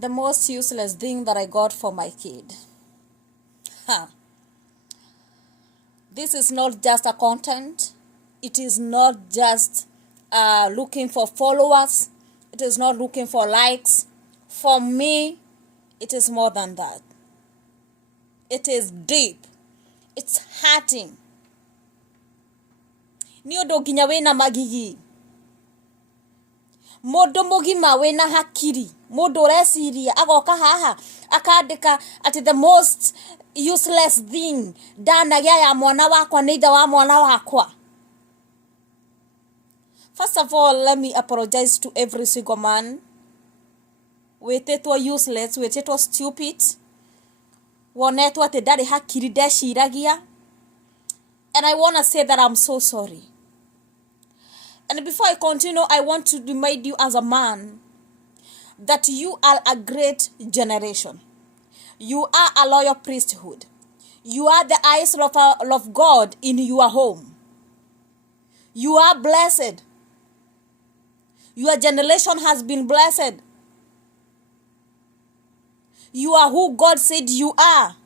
The most useless thing that I got for my kid. Huh. This is not just a content. It is not just looking for followers. It is not looking for likes. For me, it is more than that. It is deep. It's hurting. Ni undu nginya wina magigi. Mundu mugima wina hakiri. Mundu ureciria agoka haha akandika ati the most useless thing ndanagia ya mwana wakwa ni ithe wa mwana wakwa. First of all, let me apologize to every single man. Wetitwo useless, wetitwo stupid. Wonetwo ati ndari hakiri ndeciragia. And I want to say that I'm so sorry. And before I continue, I want to remind you as a man that you are a great generation. You are a loyal priesthood. You are the eyes of God in your home. You are blessed. Your generation has been blessed. You are who God said you are.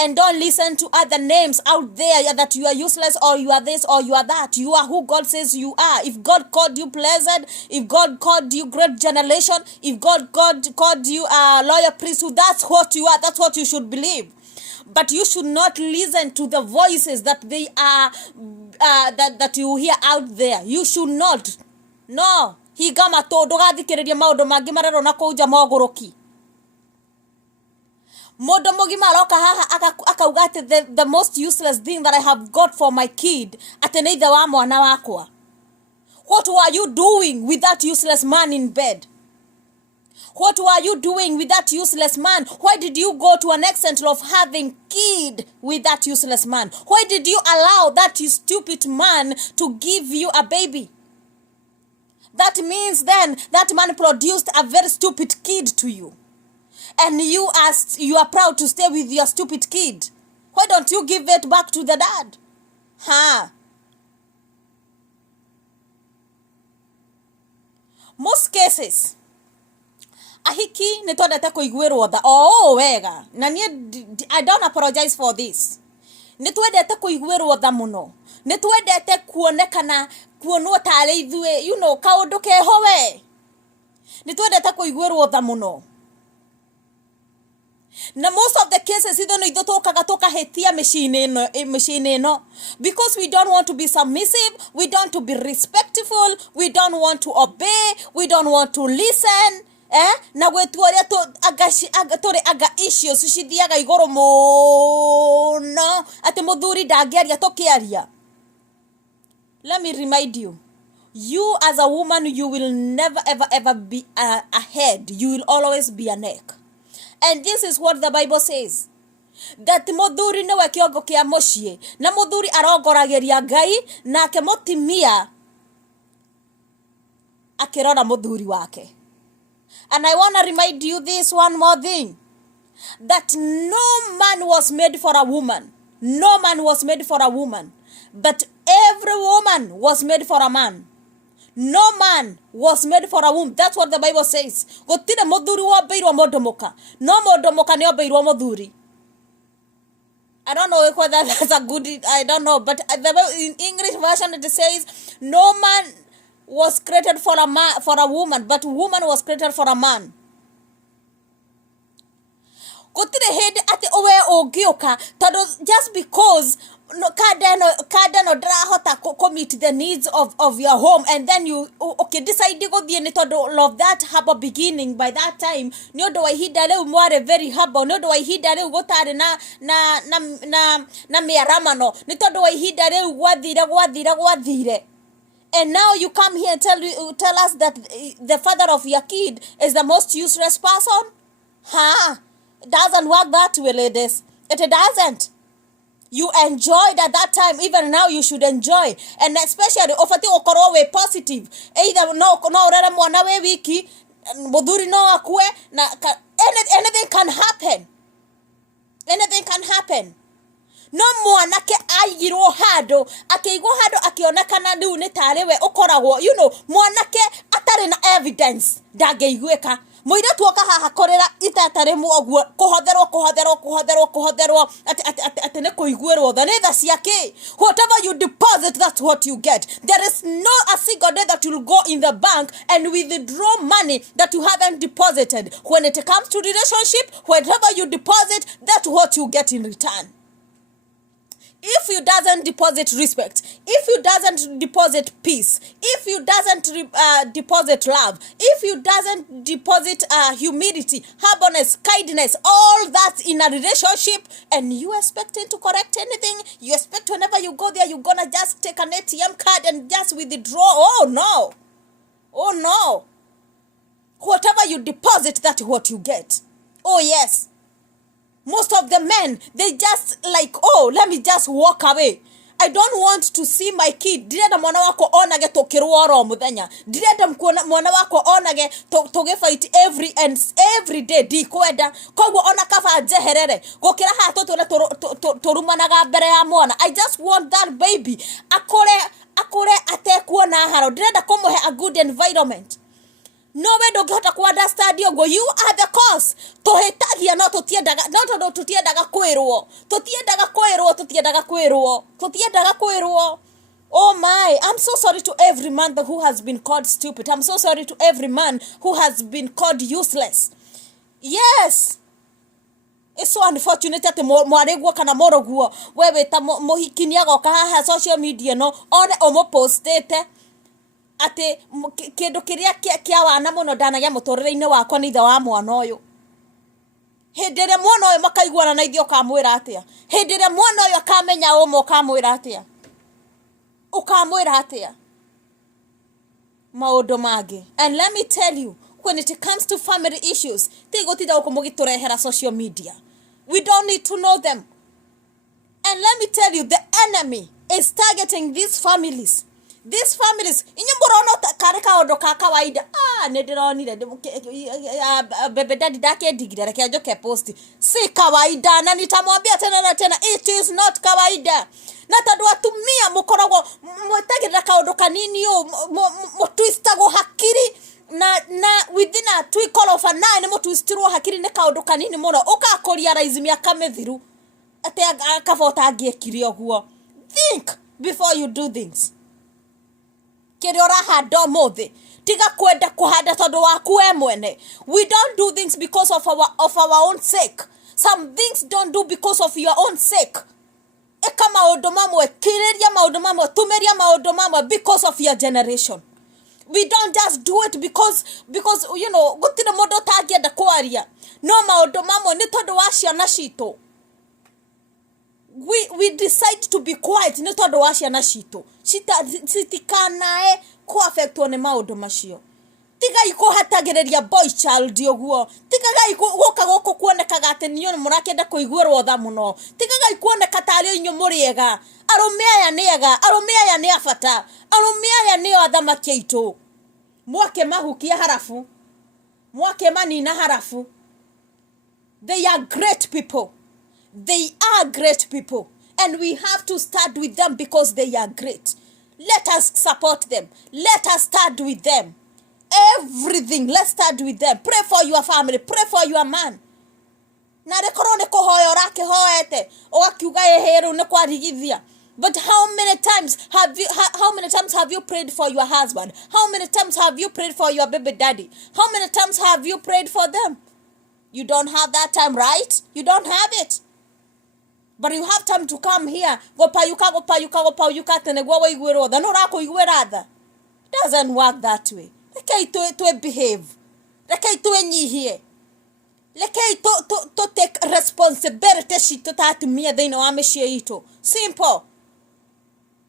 And don't listen to other names out there that you are useless or you are this or you are that. You are who God says you are. If God called you blessed, if God called you great generation, if God called you a loyal priesthood, that's what you are. That's what you should believe. But you should not listen to the voices that they are that you hear out there. You should not. No. Higama to dogathikiriria maundu mangi marero na kuja mogoroki. Modo mogima aroka haha akauga ati the most useless thing that I have got for my kid ati ni ithe wa mwana wakwa. What were you doing with that useless man in bed? What were you doing with that useless man? Why did you go to an extent of having kid with that useless man? Why did you allow that stupid man to give you a baby? That means then that man produced a very stupid kid to you. And you are proud to stay with your stupid kid. Why don't you give it back to the dad? Most cases, ahiki nitwendete kuiguirwo tha wega na I don't apologize for this. Nitwendete kuiguirwo tha muno. Nitwendete kuonwo tare ithue kaundu keho we. Nitwendete kuiguirwo tha muno. Na most of the cases itho toka hetia machine no because we don't want to be submissive, we don't want to be respectful, we don't want to obey, we don't want to listen. Na gwetu oria aga issues cithiaga igoro muno ati muthuri ndangiaria tukiaria. Let me remind you, you as a woman, you will never ever be a head. You will always be a neck. And this is what the Bible says. That muthuri niwe kiongo kia mucii na muthuri arongoragiria Ngai nake mutimia akirora muthuri wake. And I want to remind you this one more thing. That no man was made for a woman. No man was made for a woman. But every woman was made for a man. No man was made for a woman. That's what the Bible says. Gutire muthuri wambeirwo mundomoka. No mundomoka ni ombeirwo muthuri. I don't know whether that's a good, I don't know. But in English version it says, no man was created for a woman, but woman was created for a man. Gutire hindi ati owe ogioka todo just because no kadano drahota commit the needs of your home, and then you decide to go the todo of that haba beginning. By that time no do I hida leo mware very haba, no do I hida leo gotare na miaramano ni todo I hida leo gwadire. And now you come here and tell us that the father of your kid is the most useless person? It doesn't work that way, ladies. It doesn't. You enjoyed at that time, even now you should enjoy. And especially ofati okorowe positive. Either no rara mwana we wiki mudhuri no akue na anything can happen. Anything can happen. No mwanake ayirwo hado akiigwo hado akionekana riu ni tarewe ukoragwo mwanake atari na evidence ndageigweka Moira tuoka haha korera itatare muoguo kuhotherwo ati ne kuiguerwo thanitha ciake. Whatever you deposit, that's what you get. There is no a single day that you'll go in the bank and withdraw money that you haven't deposited. When it comes to relationship, whatever you deposit, that's what you get in return. If you doesn't deposit respect, if you doesn't deposit peace, if you doesn't deposit love, if you doesn't deposit humility, humbleness, kindness, all that in a relationship, and you expecting to correct anything, you expect whenever you go there, you're gonna just take an ATM card and just withdraw. Oh no. Oh no. Whatever you deposit, that's what you get. Oh yes. Most of the men, they just like, oh, let me just walk away. I don't want to see my kid. Direnda mwana wako onage tokirwo ro muthenya. Direnda mwana wako onage toge fight every day dikwenda. Koguo ona kaba jeherere. Gokira ha torumanaga mbere ya mwana. I just want that baby akore atekuona haro. Direnda kumuhe a good environment. No way don't get to understand you. You are the cause. Tohetagia no tutiendaga kwirwo. Oh my, I'm so sorry to every man who has been called stupid. I'm so sorry to every man who has been called useless. Yes. It's so unfortunate that mwaregwo kana moroguo wewe ta mohikinia goka haha social media no one omo postete ate kindu kiria kia wana muno ndanagia mutorere-ini wakwa ni ithe wa mwana uyu. Hindire mwana uyu makaiguana na ithio kamwira atia. Hindire mwana uyu akamenya umo kamwira atia. Ukamwira atia. Maundu mangi. And let me tell you, when it comes to family issues, tigotida ukumugiturehera social media. We don't need to know them. And let me tell you, the enemy is targeting these families. These families, inyumburono kareka ondo ka kawaida. Nedironire bebe daddy dake digire reke ajoke post. Si kawaida na nitamwambia tena na tena, it is not kawaida. Na tandũ atumia mukoragwo mwetagirira kaundu kanini mutwistago hakiri na within a twinkle of an eye mutwistirwo hakiri ne kaundu kanini muno ukakoria raizimia kamethiru ate akavota angiekire oguo. Think before you do things. Kiri orahanda muthi tiga kwenda kuhanda tondu waku we mwene. We don't do things because of our own sake. Some things don't do because of your own sake. Eka maundu mamwe, kiriria maundu mamwe, tumeria maundu mamwe because of your generation. We don't just do it because you know gutire mundu tangienda kwaria. No maundu mamwe ni tondu wa ciana citu. We decide to be quiet ni tondu wa ciana citu. Citikanae ku affect one maundu macio. Tiga ikuhatagiriria boy child yoguo. Tiga iguka goko kuonekaga ati niyo murakenda kuiguerwo tha muno. Tiga ikuoneka tari inyo muriega. Arume aya ni ega, arume aya ni afata. Arume aya ni athamaki aitu. Mwake mahukia harafu. Mwake manina harafu. They are great people. They are great people. And we have to start with them because they are great. Let us support them. Let us start with them. Everything, let's start with them. Pray for your family. Pray for your man. Na rekorone kuhoyo rake hoete. Ogakiuga eheru ne kwarigithia. But how many times have you prayed for your husband? How many times have you prayed for your baby daddy? How many times have you prayed for them? You don't have that time, right? You don't have it. But you have time to come here. Gopayuka tenegwa waiguero. Dano rako iguerada. Doesn't work that way. Lekei to behave. Lekei to nyihie. Lekei to take responsibility shito tatumia they know ameshie ito. Simple.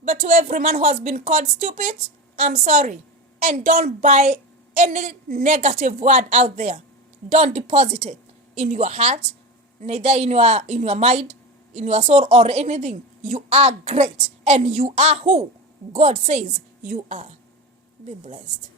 But to every man who has been called stupid, I'm sorry. And don't buy any negative word out there. Don't deposit it in your heart, neither in your mind, in your soul or anything. You are great and you are who God says you are. Be blessed.